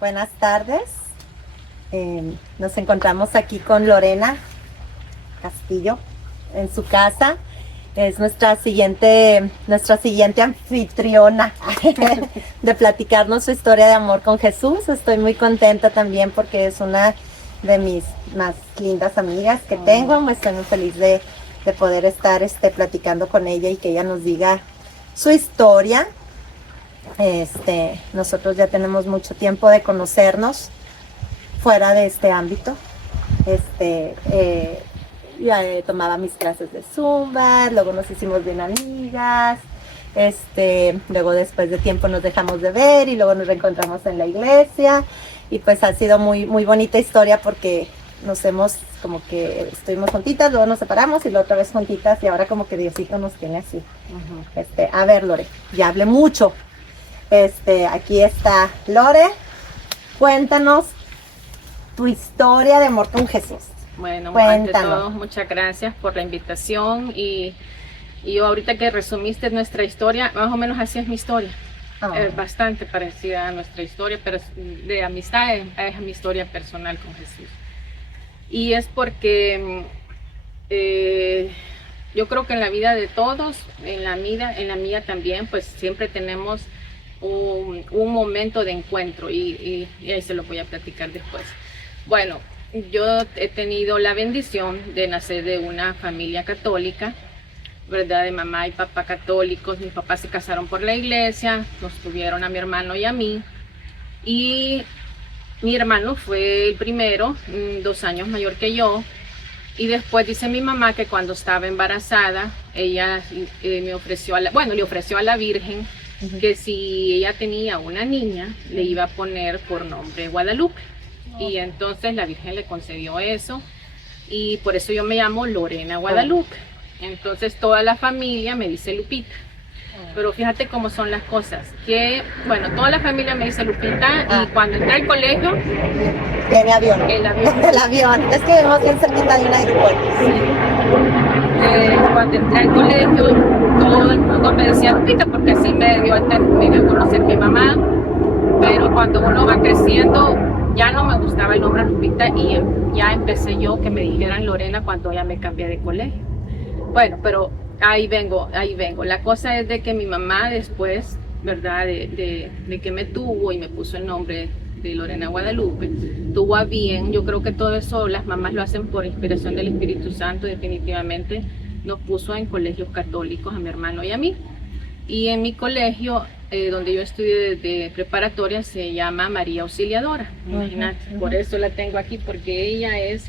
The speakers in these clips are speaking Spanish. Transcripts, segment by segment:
Buenas tardes. Nos encontramos aquí con Lorena Castillo en su casa. Es nuestra siguiente anfitriona de platicarnos su historia de amor con Jesús. Estoy muy contenta también porque es una de mis más lindas amigas que tengo. Me estoy muy feliz de poder estar platicando con ella y que ella nos diga su historia. Nosotros ya tenemos mucho tiempo de conocernos fuera de este ámbito. Ya tomaba mis clases de Zumba, luego nos hicimos bien amigas, luego después de tiempo nos dejamos de ver y luego nos reencontramos en la iglesia y pues ha sido muy, muy bonita historia porque nos hemos como que estuvimos juntitas, luego nos separamos y luego otra vez juntitas y ahora como que Diosito nos tiene así. A ver, Lore, ya hablé mucho. Aquí está Lore, cuéntanos tu historia de amor con Jesús. Bueno, ante Cuéntanos. todo, muchas gracias por la invitación y yo ahorita que resumiste nuestra historia, más o menos así es mi historia. Es bastante parecida a nuestra historia, pero de amistad es mi historia personal con Jesús. Y es porque yo creo que en la vida de todos, en la mía también, pues siempre tenemos un momento de encuentro y ahí se lo voy a platicar después. Bueno, yo he tenido la bendición de nacer de una familia católica, ¿verdad? De mamá y papá católicos. Mis papás se casaron por la iglesia, nos tuvieron a mi hermano y a mí. Y mi hermano fue el primero, 2 años mayor que yo. Y después dice mi mamá que cuando estaba embarazada, ella le ofreció a la Virgen que si ella tenía una niña, le iba a poner por nombre Guadalupe. Y entonces la Virgen le concedió eso y por eso yo me llamo Lorena Guadalupe. Entonces toda la familia me dice Lupita. Pero fíjate cómo son las cosas, que bueno, toda la familia me dice Lupita y cuando entré al colegio... Tiene avión. El avión. El avión. Es que vivimos bien cerquita de un aeropuerto. Cuando entré al colegio, todo el mundo me decía Lupita porque así me dio a conocer mi mamá. Pero cuando uno va creciendo, ya no me gustaba el nombre Lupita y ya empecé yo que me dijeran Lorena cuando ya me cambié de colegio. Bueno, pero ahí vengo. La cosa es de que mi mamá después, ¿verdad? De que me tuvo y me puso el nombre de Lorena Guadalupe, tuvo a bien, yo creo que todo eso las mamás lo hacen por inspiración del Espíritu Santo, definitivamente nos puso en colegios católicos a mi hermano y a mí. Y en mi colegio, donde yo estudié de preparatoria, se llama María Auxiliadora. Imagínate, por eso la tengo aquí, porque ella es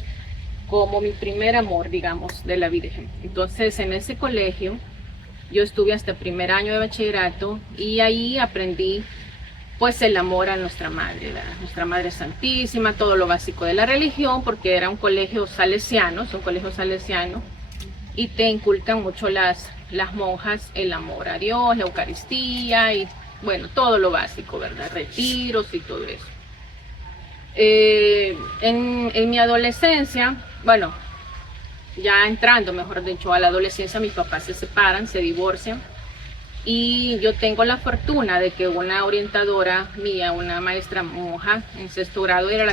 como mi primer amor, digamos, de la Virgen. Entonces, en ese colegio, yo estuve hasta el primer año de bachillerato y ahí aprendí, pues, el amor a nuestra Madre Santísima, todo lo básico de la religión, porque era un colegio salesiano, y te inculcan mucho las monjas el amor a Dios, la Eucaristía y bueno, todo lo básico, ¿verdad? Retiros y todo eso. En mi adolescencia, bueno, ya entrando, mejor dicho, a la adolescencia, mis papás se separan, se divorcian y yo tengo la fortuna de que una orientadora mía, una maestra monja en 6º grado, ella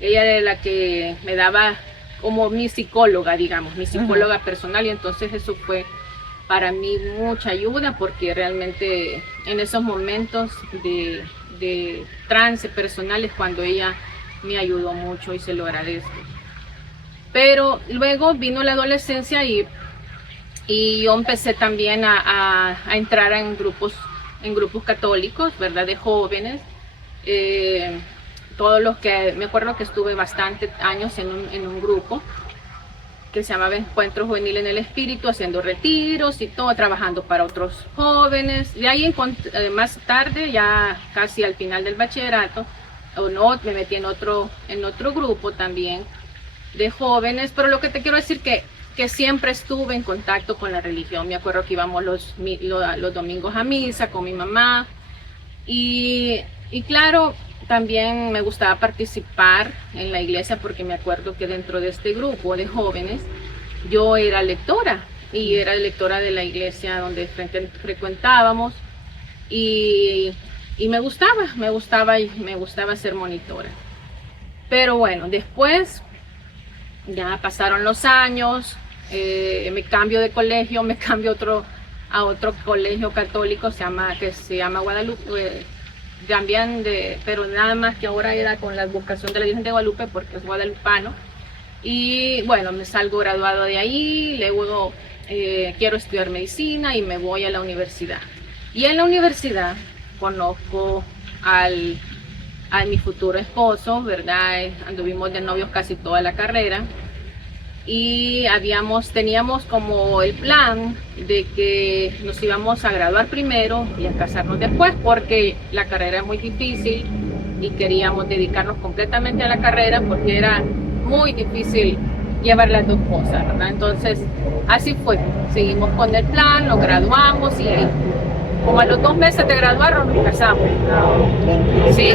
era la que me daba como mi psicóloga, digamos, mi psicóloga personal, y entonces eso fue para mí mucha ayuda porque realmente en esos momentos de trance personal es cuando ella me ayudó mucho y se lo agradezco. Pero luego vino la adolescencia y yo empecé también a entrar en grupos católicos, ¿verdad? De jóvenes. Todos los que, me acuerdo que estuve bastantes años en un grupo que se llamaba Encuentro Juvenil en el Espíritu, haciendo retiros y todo, trabajando para otros jóvenes. De ahí más tarde, ya casi al final del bachillerato, me metí en otro grupo también de jóvenes, pero lo que te quiero decir que siempre estuve en contacto con la religión. Me acuerdo que íbamos los domingos a misa con mi mamá y claro, también me gustaba participar en la iglesia porque me acuerdo que dentro de este grupo de jóvenes yo era lectora y era lectora de la iglesia donde frecuentábamos y y me gustaba ser monitora. Pero bueno, después ya pasaron los años, me cambio de colegio, me cambio a otro colegio católico que se llama Guadalupe, también pero nada más que ahora era con la vocación de la Virgen de Guadalupe porque es guadalupano. Y bueno, me salgo graduado de ahí, luego quiero estudiar medicina y me voy a la universidad. Y en la universidad conozco a mi futuro esposo, ¿verdad? Anduvimos de novios casi toda la carrera y teníamos como el plan de que nos íbamos a graduar primero y a casarnos después, porque la carrera es muy difícil y queríamos dedicarnos completamente a la carrera porque era muy difícil llevar las dos cosas, ¿verdad? Entonces así fue, seguimos con el plan, nos graduamos y como a los 2 meses de graduarnos nos casamos. Sí.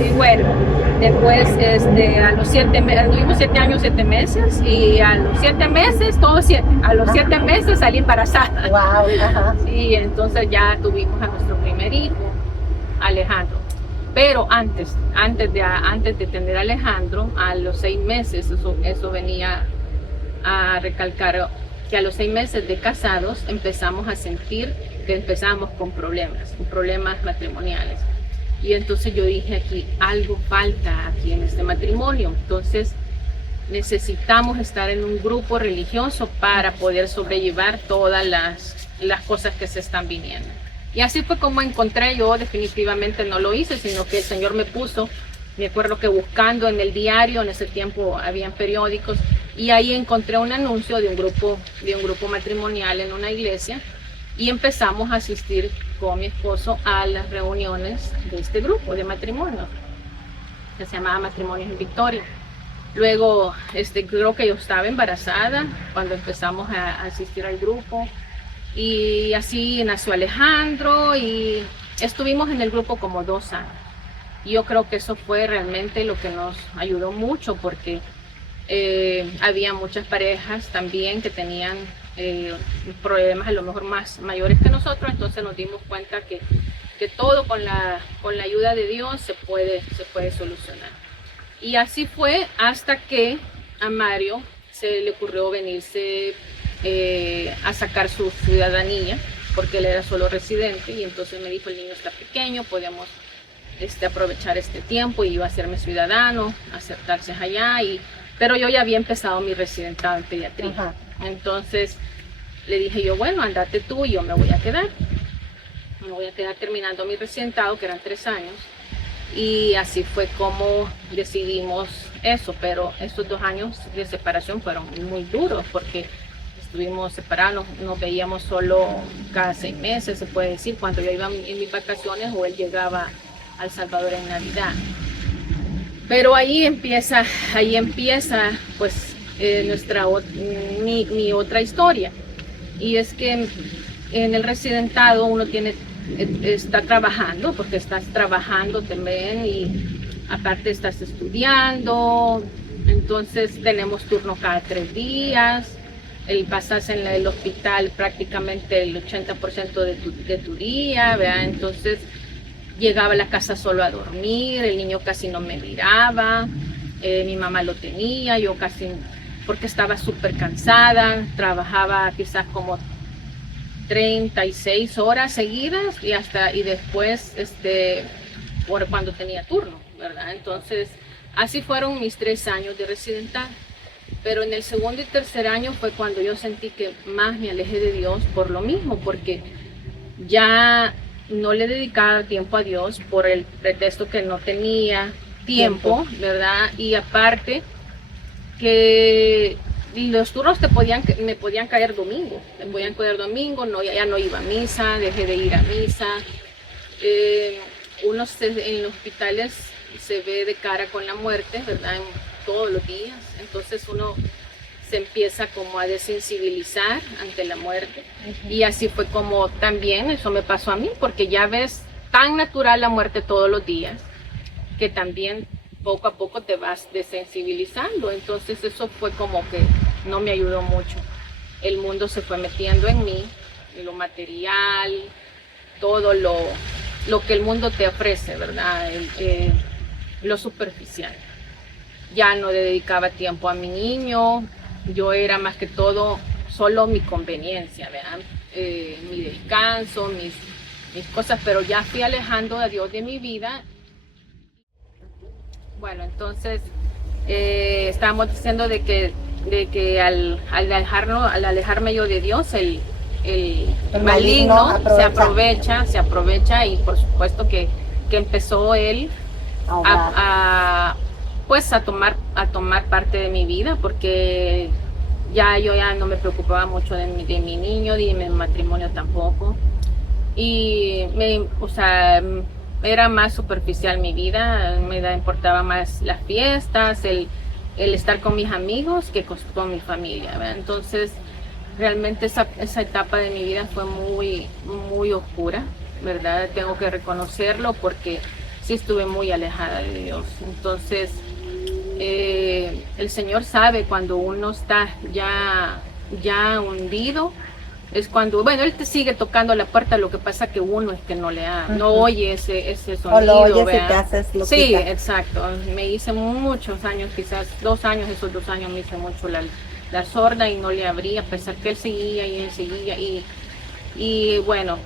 Y bueno, después a los 7 meses, tuvimos 7 años, 7 meses, y a los 7 meses, todos 7, a los 7 meses salí embarazada. Wow, ajá. Sí, entonces ya tuvimos a nuestro primer hijo, Alejandro. Pero antes de tener a Alejandro, a los 6 meses, eso venía a recalcar, que a los 6 meses de casados empezamos a sentir que empezamos con problemas matrimoniales. Y entonces yo dije, aquí algo falta aquí en este matrimonio. Entonces necesitamos estar en un grupo religioso para poder sobrellevar todas las cosas que se están viniendo. Y así fue como encontré, yo definitivamente no lo hice, sino que el Señor me puso, me acuerdo que buscando en el diario, en ese tiempo habían periódicos, y ahí encontré un anuncio de un grupo matrimonial en una iglesia, y empezamos a asistir con mi esposo a las reuniones de este grupo de matrimonio, que se llamaba Matrimonios en Victoria. Luego, creo que yo estaba embarazada cuando empezamos a asistir al grupo, y así nació Alejandro, y estuvimos en el grupo como 2 años. Y yo creo que eso fue realmente lo que nos ayudó mucho, porque había muchas parejas también que tenían problemas a lo mejor más mayores que nosotros, entonces nos dimos cuenta que todo con la ayuda de Dios se puede solucionar. Y así fue hasta que a Mario se le ocurrió venirse a sacar su ciudadanía, porque él era solo residente, y entonces me dijo, el niño está pequeño, podemos aprovechar este tiempo y yo hacerme ciudadano, aceptarse allá, pero yo ya había empezado mi residentado en pediatría. Ajá. Entonces le dije yo, bueno, andate tú y yo me voy a quedar terminando mi residentado, que eran 3 años, y así fue como decidimos eso. Pero estos 2 años de separación fueron muy duros, porque estuvimos separados, nos veíamos solo cada 6 meses, se puede decir, cuando yo iba en mis vacaciones o él llegaba a El Salvador en Navidad. Pero ahí empieza pues mi otra historia, y es que en el residentado uno está trabajando, porque estás trabajando también y aparte estás estudiando, entonces tenemos turno cada 3 días, pasas en el hospital prácticamente el 80% de tu día, ¿verdad? Entonces llegaba a la casa solo a dormir, el niño casi no me miraba, mi mamá lo tenía, yo casi, porque estaba súper cansada, trabajaba quizás como 36 horas seguidas y después por cuando tenía turno, ¿verdad? Entonces así fueron mis 3 años de residencial. Pero en el segundo y tercer año fue cuando yo sentí que más me alejé de Dios por lo mismo, porque ya no le dedicaba tiempo a Dios por el pretexto que no tenía tiempo, ¿verdad? Y aparte que los turnos me podían caer domingo, ya no iba a misa, dejé de ir a misa. En los hospitales se ve de cara con la muerte, ¿verdad? Todos los días, entonces uno se empieza como a desensibilizar ante la muerte. Y así fue como también eso me pasó a mí, porque ya ves tan natural la muerte todos los días, que también poco a poco te vas desensibilizando. Entonces eso fue como que no me ayudó mucho. El mundo se fue metiendo en mí, en lo material, todo lo que el mundo te ofrece, ¿verdad? Lo superficial. Ya no le dedicaba tiempo a mi niño, yo era más que todo solo mi conveniencia, ¿verdad? Mi descanso, mis cosas, pero ya fui alejando a Dios de mi vida. Bueno, entonces estábamos diciendo de que al alejarme yo de Dios, el maligno se aprovecha y por supuesto que empezó él pues a tomar parte de mi vida, porque yo ya no me preocupaba mucho de mi niño, ni de mi matrimonio tampoco. Y o sea, era más superficial mi vida, me importaba más las fiestas, el estar con mis amigos que con mi familia, ¿verdad? Entonces, realmente esa etapa de mi vida fue muy, muy oscura, ¿verdad? Tengo que reconocerlo porque sí estuve muy alejada de Dios. Entonces, el Señor sabe cuando uno está ya hundido, es cuando, bueno, Él te sigue tocando la puerta, lo que pasa que uno es que no no oye ese sonido. O lo oyes y te haces loquita. Sí, exacto. Me hice muchos años, quizás 2 años, esos 2 años me hice mucho la sorda y no le abría, a pesar que él seguía y él seguía. Y bueno,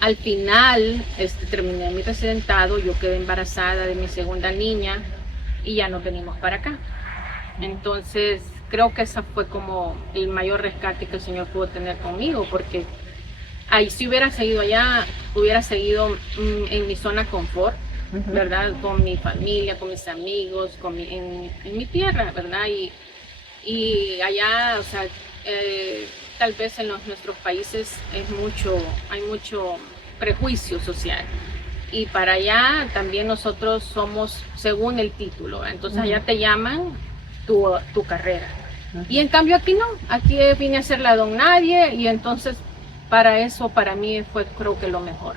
al final terminé mi residentado, yo quedé embarazada de mi segunda niña y ya nos venimos para acá. Entonces, creo que ese fue como el mayor rescate que el Señor pudo tener conmigo, porque ahí si hubiera seguido allá, hubiera seguido en mi zona confort, ¿verdad? Con mi familia, con mis amigos, en mi tierra, ¿verdad? Y allá, o sea, tal vez en nuestros países hay mucho prejuicio social. Y para allá también nosotros somos según el título, ¿verdad? Entonces allá te llaman tu carrera. Y en cambio aquí no, aquí vine a ser la don nadie, y entonces para mí fue, creo que lo mejor.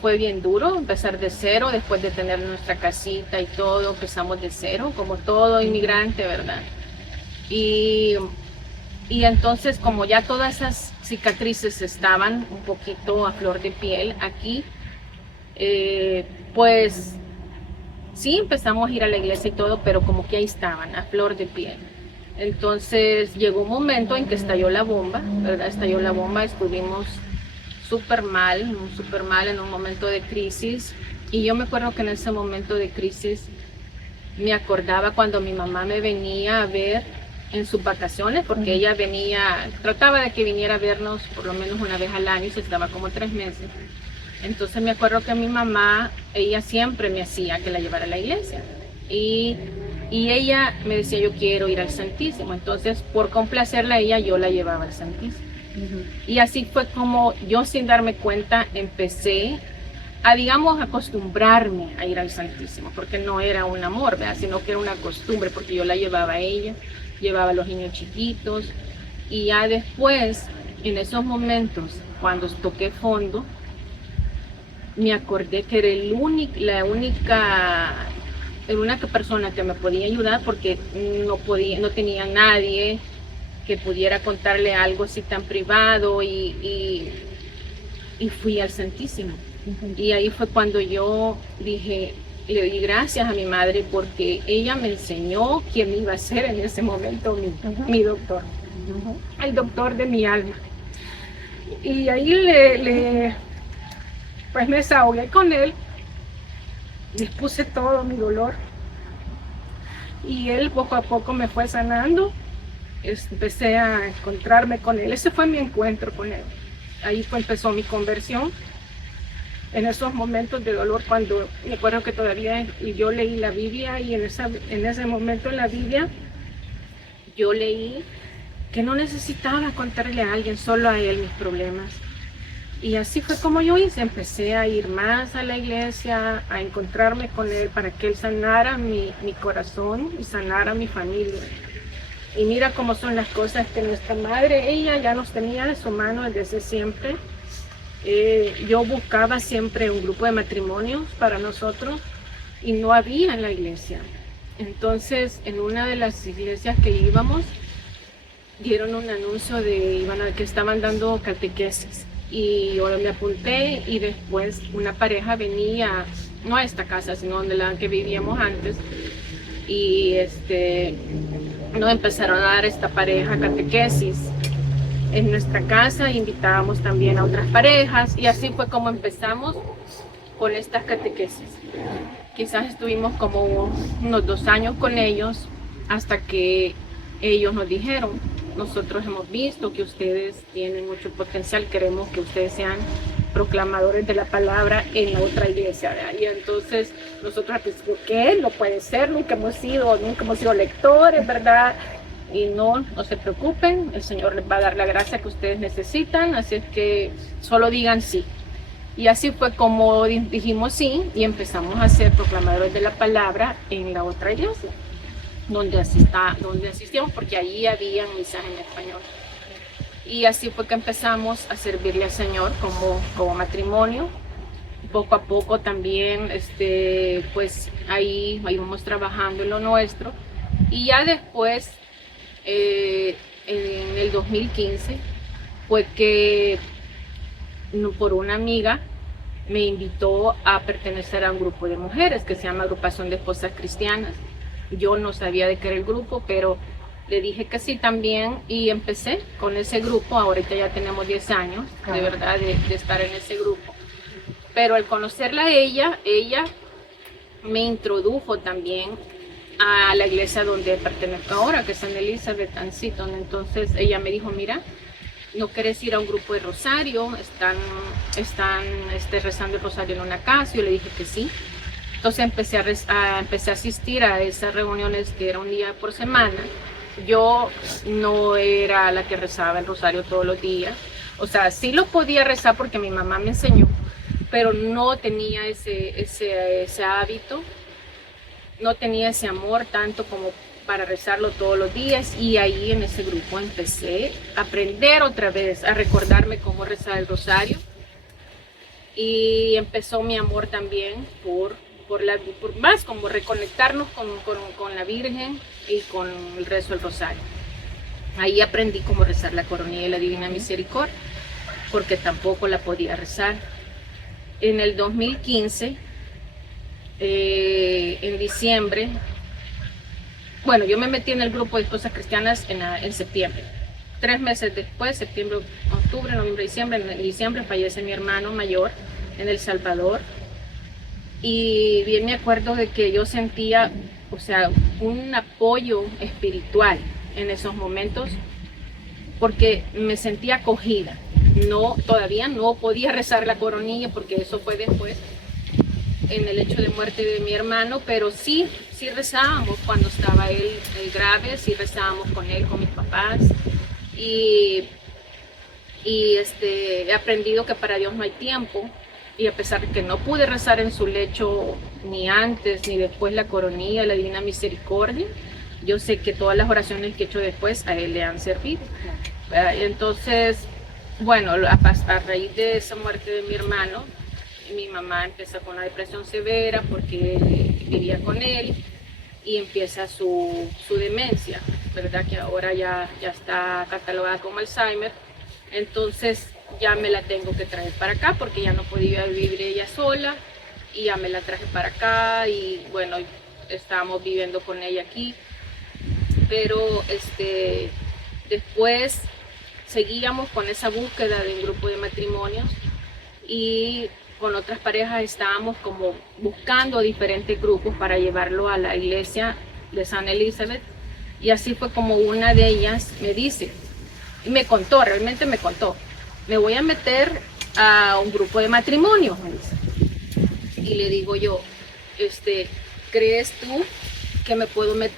Fue bien duro empezar de cero, después de tener nuestra casita y todo, empezamos de cero, como todo inmigrante, ¿verdad? Y entonces, como ya todas esas cicatrices estaban un poquito a flor de piel aquí, pues sí, empezamos a ir a la iglesia y todo, pero como que ahí estaban, a flor de piel. Entonces llegó un momento en que estalló la bomba, ¿verdad? Estalló la bomba, estuvimos súper mal en un momento de crisis. Y yo me acuerdo que en ese momento de crisis me acordaba cuando mi mamá me venía a ver en sus vacaciones, porque ella trataba de que viniera a vernos por lo menos una vez al año, y se estaba como 3 meses. Entonces me acuerdo que mi mamá, ella siempre me hacía que la llevara a la iglesia. Y ella me decía, yo quiero ir al Santísimo. Entonces, por complacerla a ella, yo la llevaba al Santísimo. Y así fue como yo, sin darme cuenta, empecé digamos, acostumbrarme a ir al Santísimo, porque no era un amor, ¿verdad? Sino que era una costumbre, porque yo la llevaba a ella, llevaba a los niños chiquitos. Y ya después, en esos momentos, cuando toqué fondo, me acordé que era la única persona que me podía ayudar, porque no tenía nadie que pudiera contarle algo así tan privado, y fui al Santísimo. Y ahí fue cuando yo le di gracias a mi madre, porque ella me enseñó quién iba a ser en ese momento mi doctor, el doctor de mi alma. Y ahí pues me desahogué con él, les puse todo mi dolor, y él poco a poco me fue sanando. Empecé a encontrarme con él, ese fue mi encuentro con él. Ahí empezó mi conversión. En esos momentos de dolor, cuando me acuerdo que todavía yo leí la Biblia, y en ese momento en la Biblia yo leí que no necesitaba contarle a alguien, solo a él, mis problemas. Y así fue como yo hice, empecé a ir más a la iglesia, a encontrarme con él, para que él sanara mi corazón y sanara mi familia. Y mira cómo son las cosas, que nuestra madre, ella ya nos tenía de su mano desde siempre. Yo buscaba siempre un grupo de matrimonios para nosotros, y no había en la iglesia. Entonces, en una de las iglesias que íbamos, dieron un anuncio que estaban dando catequesis. y yo me apunté y después una pareja venía, no a esta casa, sino donde la que vivíamos antes, y nos empezaron a dar esta pareja catequesis en nuestra casa, invitábamos también a otras parejas y así fue como empezamos con estas catequesis. Quizás estuvimos como unos 2 años con ellos hasta que ellos nos dijeron: nosotros hemos visto que ustedes tienen mucho potencial, queremos que ustedes sean proclamadores de la palabra en la otra iglesia, ¿verdad? Y entonces nosotros pensamos, ¿qué? No puede ser, nunca hemos sido lectores, ¿verdad? Y no se preocupen, el Señor les va a dar la gracia que ustedes necesitan, así es que solo digan sí. Y así fue como dijimos sí y empezamos a ser proclamadores de la palabra en la otra iglesia, donde asistíamos, porque allí había misas en español. Y así fue que empezamos a servirle al Señor como matrimonio. Poco a poco también, pues ahí íbamos trabajando en lo nuestro. Y ya después, en el 2015, fue que por una amiga me invitó a pertenecer a un grupo de mujeres que se llama Agrupación de Esposas Cristianas. Yo no sabía de qué era el grupo, pero le dije que sí también y empecé con ese grupo. Ahorita ya tenemos 10 años de verdad de estar en ese grupo. Pero al conocerla a ella me introdujo también a la iglesia donde pertenezco ahora, que es San Elizabeth and Seton. Entonces ella me dijo: mira, ¿no querés ir a un grupo de rosario? Están rezando el rosario en una casa. Yo le dije que sí. Entonces empecé a asistir a esas reuniones que era un día por semana. Yo no era la que rezaba el rosario todos los días. O sea, sí lo podía rezar porque mi mamá me enseñó, pero no tenía ese hábito, no tenía ese amor tanto como para rezarlo todos los días. Y ahí en ese grupo empecé a aprender otra vez, a recordarme cómo rezar el rosario. Y empezó mi amor también por más como reconectarnos con la Virgen y con el rezo del rosario. Ahí aprendí cómo rezar la coronilla de la Divina Misericordia, porque tampoco la podía rezar. En el 2015, en diciembre, bueno, yo me metí en el grupo de esposas cristianas en septiembre. 3 meses después, septiembre, octubre, noviembre, diciembre, en diciembre fallece mi hermano mayor en El Salvador. Y bien me acuerdo de que yo sentía, o sea, un apoyo espiritual en esos momentos, porque me sentía acogida. Todavía no podía rezar la coronilla porque eso fue después, en el hecho de muerte de mi hermano, pero sí rezábamos cuando estaba él grave, sí rezábamos con él, con mis papás. Y he aprendido que para Dios no hay tiempo. Y a pesar de que no pude rezar en su lecho ni antes ni después la coronilla, la Divina Misericordia, yo sé que todas las oraciones que he hecho después a él le han servido. Entonces, bueno, a raíz de esa muerte de mi hermano, mi mamá empieza con una depresión severa porque vivía con él y empieza su demencia, ¿verdad? Que ahora ya está catalogada como Alzheimer. Entonces ya me la tengo que traer para acá porque ya no podía vivir ella sola y ya me la traje para acá y bueno, estábamos viviendo con ella aquí. Pero después seguíamos con esa búsqueda de un grupo de matrimonios y con otras parejas estábamos como buscando diferentes grupos para llevarlo a la iglesia de San Elizabeth. Y así fue como una de ellas me dice, y realmente me contó, me voy a meter a un grupo de matrimonios, me dice. Y le digo yo, ¿crees tú que nos podemos?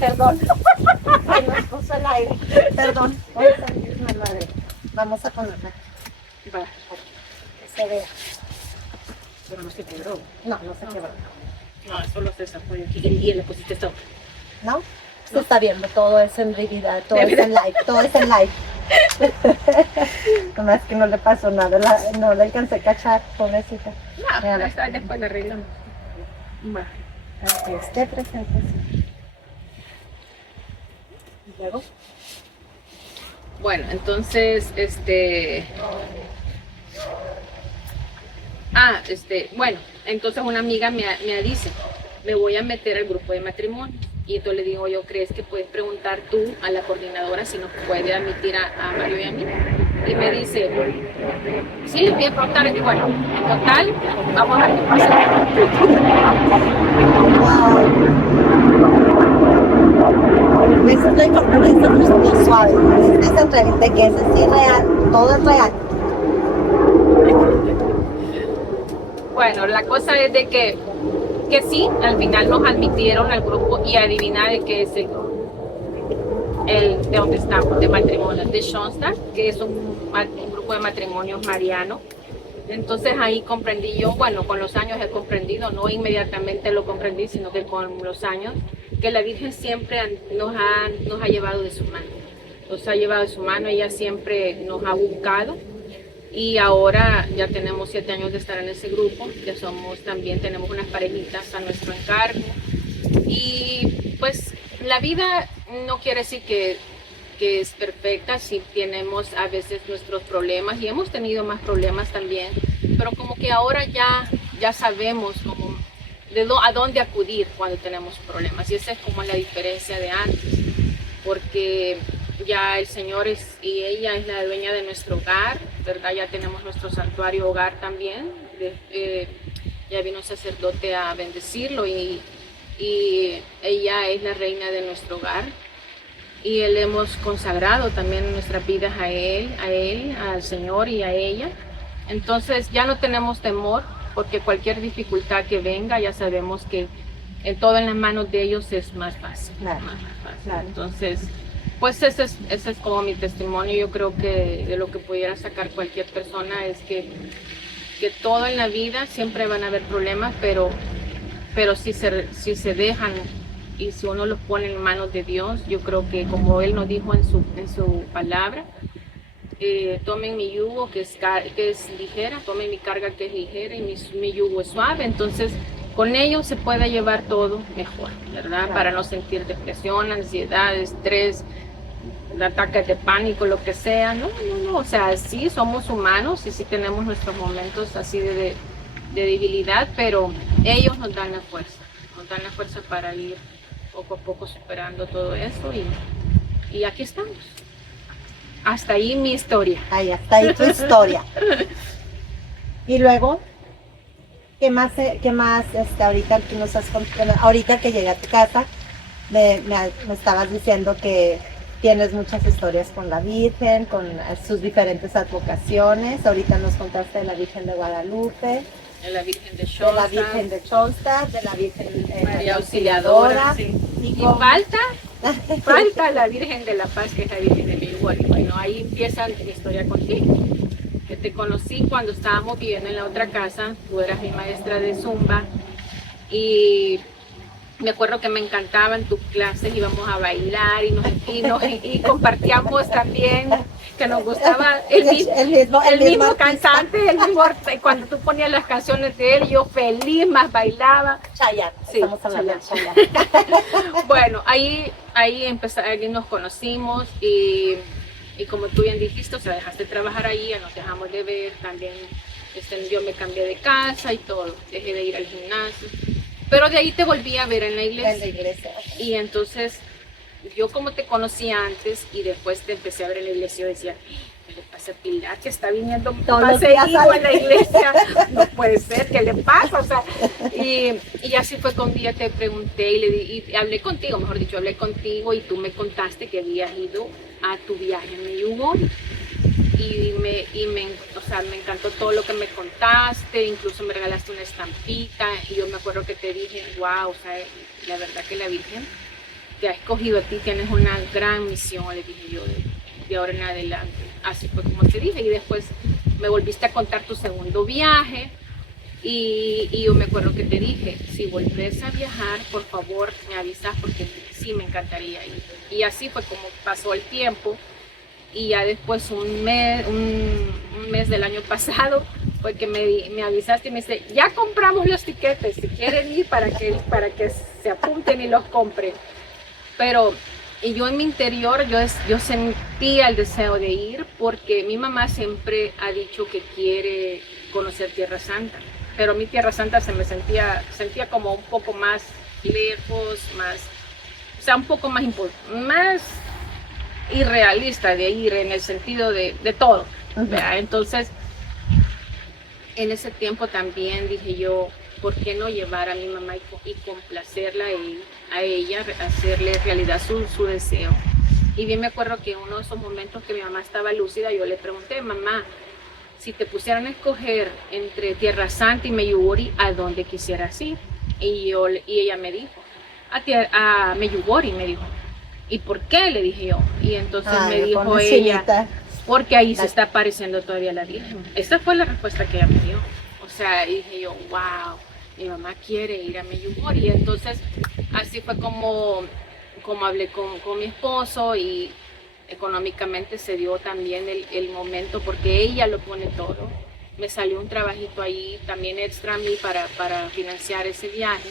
Perdón, se nos puso el aire. Perdón, vamos a ponerla. Va. Que se vea. Pero no se quebró. No se quebró. No, solo se sacó de aquí. Y le pusiste esto. ¿No? Se está viendo, todo es en realidad, todo es en live, todo es en live. Nomás que no le pasó nada, no la alcancé a cachar, pobrecita. No, después la arreglamos. Va. Aquí esté presente. Luego. Bueno, entonces, bueno, entonces una amiga me dice, me voy a meter al grupo de matrimonio. Y entonces le digo yo, ¿crees que puedes preguntar tú a la coordinadora si nos puede admitir a Mario y a mí? Y me dice, sí, le voy a preguntar. Y bueno, en total, vamos a ver qué pasa. Eso es lo importante, esto no es muy suave. Es entrevista que es así real, todo es real. Bueno, la cosa es de que sí, al final nos admitieron al grupo y adivina de qué es de donde estamos, de matrimonios de Schoenstatt, que es un grupo de matrimonios mariano. Entonces ahí comprendí yo, bueno, con los años he comprendido, no inmediatamente lo comprendí, sino que con los años, que la Virgen siempre nos ha llevado de su mano. Nos ha llevado de su mano, ella siempre nos ha buscado. Y ahora ya tenemos 7 años de estar en ese grupo, ya también tenemos unas parejitas a nuestro encargo. Y pues la vida no quiere decir que es perfecta, sí tenemos a veces nuestros problemas y hemos tenido más problemas también, pero como que ahora ya sabemos a dónde acudir cuando tenemos problemas, y esa es como la diferencia de antes, porque ya el Señor y ella es la dueña de nuestro hogar, ¿verdad? Ya tenemos nuestro santuario hogar también, ya vino un sacerdote a bendecirlo y ella es la reina de nuestro hogar. Y le hemos consagrado también nuestras vidas a él, al Señor y a ella. Entonces ya no tenemos temor, porque cualquier dificultad que venga, ya sabemos que todo en las manos de ellos es más fácil. Claro, más fácil. claro. Entonces, pues ese es como mi testimonio. Yo creo que de lo que pudiera sacar cualquier persona es que todo en la vida siempre van a haber problemas, pero si se dejan y si uno los pone en manos de Dios, yo creo que como Él nos dijo en su palabra, tomen mi yugo que es ligera, tomen mi carga que es ligera y mi yugo es suave. Entonces con ellos se puede llevar todo mejor, ¿verdad? Claro. Para no sentir depresión, ansiedad, estrés, ataques de pánico, lo que sea. No, o sea, sí somos humanos y sí tenemos nuestros momentos así de debilidad, pero ellos nos dan la fuerza para ir poco a poco superando todo eso y aquí estamos. Hasta ahí mi historia. Ahí, hasta ahí tu historia. Y luego, ¿qué más ahorita tú nos has contado? Ahorita que llegué a tu casa, me estabas diciendo que tienes muchas historias con la Virgen, con sus diferentes advocaciones. Ahorita nos contaste de la Virgen de Guadalupe, De la Virgen de de la Schoenstatt, Virgen de Schoenstatt, de la Virgen María Auxiliadora, sí. Y cómo- falta la Virgen de la Paz, que es la Virgen de Milwaukee. Bueno, ahí empieza mi historia contigo, que te conocí cuando estábamos viviendo en la otra casa. Tú eras mi maestra de Zumba y me acuerdo que me encantaban tus clases, íbamos a bailar y compartíamos también que nos gustaba el mismo cantante, cuando tú ponías las canciones de él, yo feliz, más bailaba. Chayanne, Sí, estamos hablando de Chayanne. Bueno, ahí nos conocimos y como tú bien dijiste, o sea, dejaste de trabajar ahí, ya nos dejamos de ver, también yo me cambié de casa y todo, dejé de ir al gimnasio. Pero de ahí te volví a ver en la iglesia. En la iglesia. Y entonces, yo como te conocía antes y después te empecé a ver en la iglesia, yo decía, ¿qué le pasa a Pilar? Que está viniendo más seguido a la iglesia. No puede ser, ¿qué le pasa? O sea, y así fue que un día te pregunté y hablé contigo y tú me contaste que habías ido a tu viaje en Medjugorje. Y me encantó todo lo que me contaste, incluso me regalaste una estampita y yo me acuerdo que te dije, wow, o sea, la verdad que la Virgen te ha escogido a ti, tienes una gran misión, le dije yo, de ahora en adelante. Así fue como te dije, y después me volviste a contar tu segundo viaje y yo me acuerdo que te dije, si volvés a viajar, por favor me avisas porque sí me encantaría ir. Y así fue como pasó el tiempo. Y ya después un mes del año pasado fue que me avisaste y me dice, ya compramos los tiquetes, si quieren ir para que se apunten y los compren. Pero y yo en mi interior, yo sentía el deseo de ir porque mi mamá siempre ha dicho que quiere conocer Tierra Santa, pero mi Tierra Santa sentía como un poco más lejos, más, o sea, un poco más irrealista de ir en el sentido de todo. ¿Verdad? Entonces, en ese tiempo también dije yo, ¿por qué no llevar a mi mamá y complacerla a ella, hacerle realidad su deseo? Y bien me acuerdo que en uno de esos momentos que mi mamá estaba lúcida, yo le pregunté, mamá, si te pusieran a escoger entre Tierra Santa y Meyugori, ¿a dónde quisieras ir? Y ella me dijo, a Meyugori, me dijo. ¿Y por qué? Le dije yo. Y entonces me dijo ella, porque ahí se está apareciendo todavía la Virgen. Esa fue la respuesta que ella me dio. O sea, dije yo, wow, mi mamá quiere ir a Meyugori. Y entonces así fue como hablé con mi esposo, y económicamente se dio también el momento porque ella lo pone todo. Me salió un trabajito ahí también extra a mí para financiar ese viaje.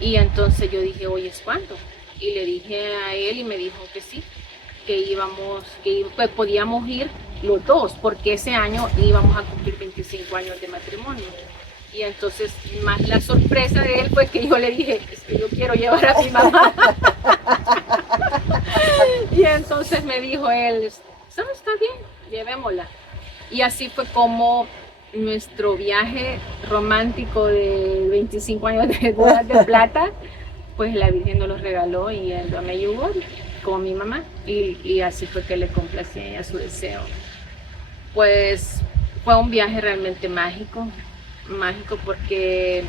Y entonces yo dije, oye, ¿es cuándo? Y le dije a él y me dijo que sí, que pues podíamos ir los dos, porque ese año íbamos a cumplir 25 años de matrimonio. Y entonces, más la sorpresa de él fue que yo le dije, es que yo quiero llevar a mi mamá. Y entonces me dijo él, está bien, llevémosla. Y así fue como nuestro viaje romántico de 25 años de bodas de plata, pues la Virgen nos los regaló yendo a Meyugori con mi mamá, y así fue que le complací a ella su deseo. Pues fue un viaje realmente mágico porque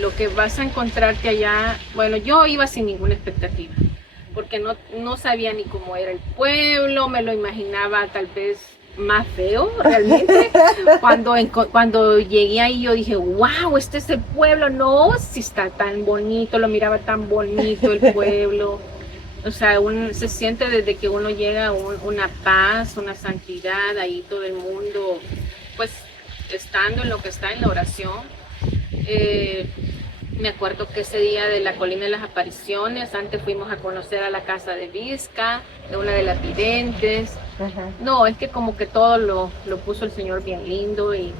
lo que vas a encontrarte allá, bueno, yo iba sin ninguna expectativa, porque no sabía ni cómo era el pueblo, me lo imaginaba tal vez más feo realmente. Cuando llegué ahí yo dije, wow, este es el pueblo. No, si está tan bonito, lo miraba tan bonito el pueblo. O sea, se siente desde que uno llega una paz, una santidad, ahí todo el mundo, pues estando en lo que está en la oración. Me acuerdo que ese día de la Colina de las Apariciones, antes fuimos a conocer a la casa de Vizca, de una de las videntes. No, es que como que todo lo puso el Señor bien lindo, y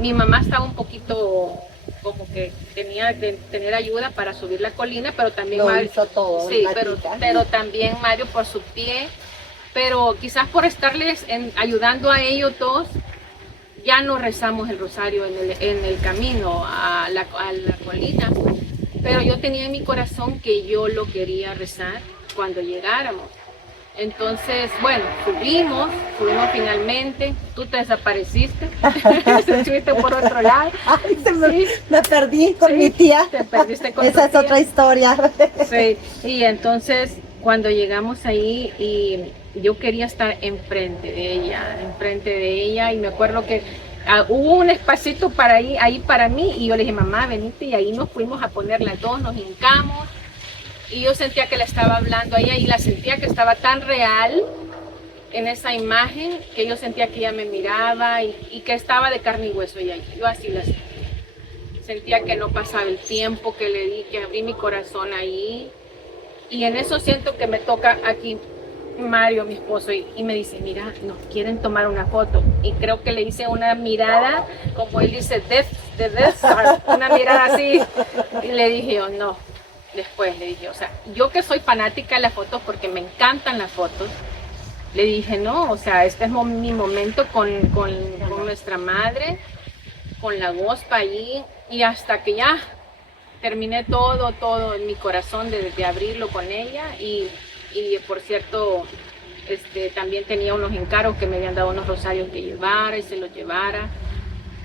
mi mamá estaba un poquito como que tenía que tener ayuda para subir la colina, pero también Mario hizo todo, sí, pero también Mario por su pie, pero quizás por estarles ayudando a ellos dos, ya no rezamos el rosario en el camino a la colina, pero yo tenía en mi corazón que yo lo quería rezar cuando llegáramos. Entonces, bueno, subimos finalmente, tú te desapareciste, te subiste por otro lado. Ay, me perdí con mi tía. Te perdiste con Esa tu tía. Es otra historia. Sí, y entonces cuando llegamos ahí, y yo quería estar enfrente de ella, y me acuerdo que hubo un espacito ahí para mí, y yo le dije, mamá, venite, y ahí nos fuimos a poner las dos, nos hincamos. Y yo sentía que le estaba hablando a ella, y la sentía que estaba tan real en esa imagen, que yo sentía que ella me miraba y que estaba de carne y hueso ella. Yo así la sentía. Sentía que no pasaba el tiempo, que le di, que abrí mi corazón ahí. Y en eso siento que me toca aquí Mario, mi esposo, y me dice, mira, nos quieren tomar una foto. Y creo que le hice una mirada, como él dice, Death Star, una mirada así. Y le dije yo, no. Después le dije, o sea, yo que soy fanática de las fotos porque me encantan las fotos, le dije, no, o sea, este es mi momento con nuestra madre, con la gospa allí, y hasta que ya terminé todo en mi corazón de abrirlo con ella, y por cierto, también tenía unos encargos que me habían dado unos rosarios que llevara y se los llevara.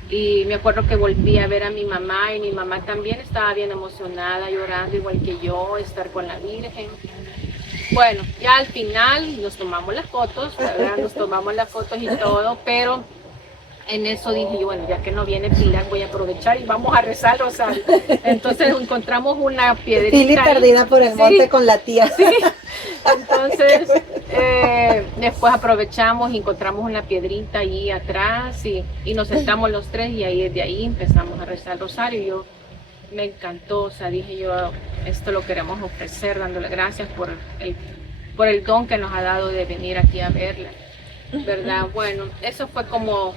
Y me acuerdo que volví a ver a mi mamá, y mi mamá también estaba bien emocionada, llorando igual que yo, estar con la Virgen. Bueno, ya al final nos tomamos las fotos, ¿verdad? Nos tomamos las fotos y todo, pero en eso dije yo, bueno, ya que no viene Pilar, voy a aprovechar y vamos a rezar el rosario. Entonces encontramos una piedrita. Pili perdida por el monte con la tía. Sí. Entonces después aprovechamos y encontramos una piedrita ahí atrás, y nos sentamos los tres, y ahí desde ahí empezamos a rezar el rosario. Yo me encantó, o sea, dije yo, esto lo queremos ofrecer, dándole gracias por por el don que nos ha dado de venir aquí a verla, ¿verdad? Bueno, eso fue como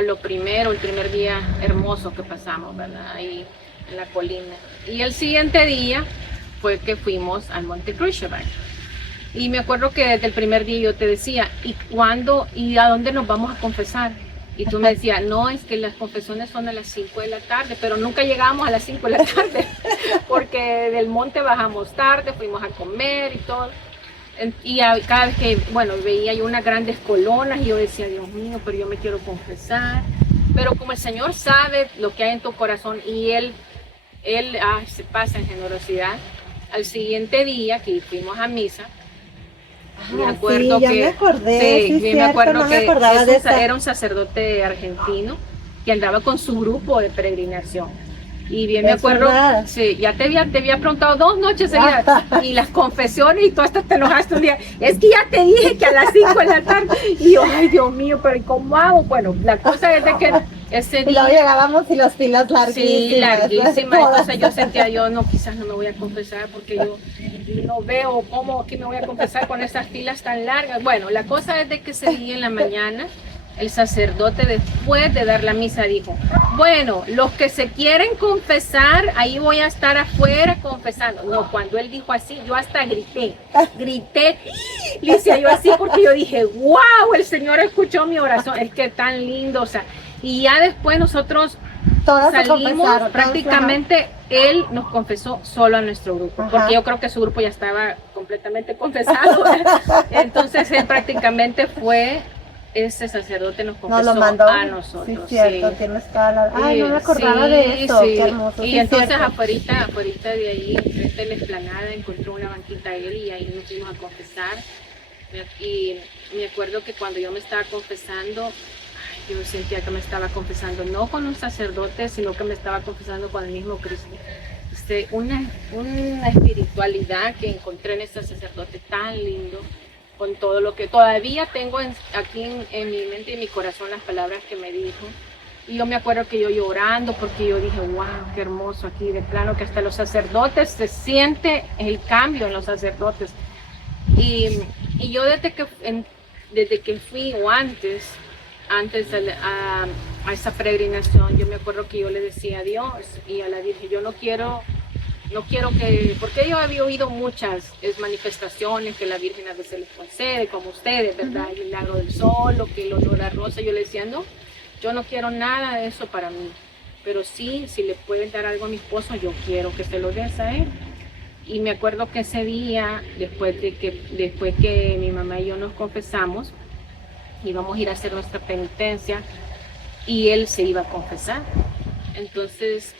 lo primero, el primer día hermoso que pasamos, ¿verdad? Ahí en la colina. Y el siguiente día fue que fuimos al Monte Cruikshank. Y me acuerdo que desde el primer día yo te decía, ¿y cuándo y a dónde nos vamos a confesar? Y tú me decías, no, es que las confesiones son a las 5 de la tarde, pero nunca llegábamos a las 5 de la tarde, porque del monte bajamos tarde, fuimos a comer y todo. Y cada vez que, bueno, veía yo unas grandes colonas y yo decía, Dios mío, pero yo me quiero confesar. Pero como el Señor sabe lo que hay en tu corazón y Él se pasa en generosidad, al siguiente día que fuimos a misa, me acuerdo sí, ya que me acordé, sí, sí, me acuerdo no me que acordaba de esa. era un sacerdote argentino que andaba con su grupo de peregrinación. Y bien me Es acuerdo, verdad. sí, ya te había preguntado 2 noches seguidas, y las confesiones y tú hasta te enojaste un día. Es que ya te dije que a las 5 de la tarde. Y yo, ay Dios mío, pero ¿y cómo hago? Bueno, la cosa es de que ese Y luego día, llegábamos y las filas larguísimas. sí, larguísima. todas. Entonces yo sentía, yo no, quizás no me voy a confesar porque yo no veo cómo aquí me voy a confesar con esas filas tan largas. Bueno, la cosa es de que ese día en la mañana el sacerdote, después de dar la misa, dijo, bueno, los que se quieren confesar, ahí voy a estar afuera confesando. No, cuando él dijo así, yo hasta grité, le decía yo así porque yo dije, wow, el Señor escuchó mi oración, es que tan lindo, o sea, y ya después nosotros Todas se salimos, confesaron, prácticamente él nos confesó solo a nuestro grupo, Ajá. porque yo creo que su grupo ya estaba completamente confesado, entonces él prácticamente fue, ese sacerdote nos confesó Nos lo mandó a nosotros. Sí, cierto, sí. tienes toda la... Ay, no me acordaba Sí, de eso, sí. qué hermoso. Y sí, entonces cierto. afuerita de ahí, enfrente de la explanada, encontró una banquita él y ahí nos fuimos a confesar. Y me acuerdo que cuando yo me estaba confesando, ay, yo sentía que me estaba confesando no con un sacerdote, sino que me estaba confesando con el mismo Cristo. Una espiritualidad que encontré en ese sacerdote tan lindo, con todo lo que todavía tengo aquí en mi mente y mi corazón, las palabras que me dijo. Y yo me acuerdo que yo llorando porque yo dije, wow, qué hermoso aquí, de plano que hasta los sacerdotes se siente el cambio en los sacerdotes. Y yo desde que fui o antes a esa peregrinación, yo me acuerdo que yo le decía a Dios y a la Virgen, yo no quiero que, porque yo había oído muchas manifestaciones que la Virgen a veces les concede, como ustedes, ¿verdad? El milagro del sol, o que el olor a rosa, yo le decía, no, yo no quiero nada de eso para mí, pero sí, si le pueden dar algo a mi esposo, yo quiero que se lo des a él. Y me acuerdo que ese día, después que mi mamá y yo nos confesamos, íbamos a ir a hacer nuestra penitencia y él se iba a confesar. Entonces,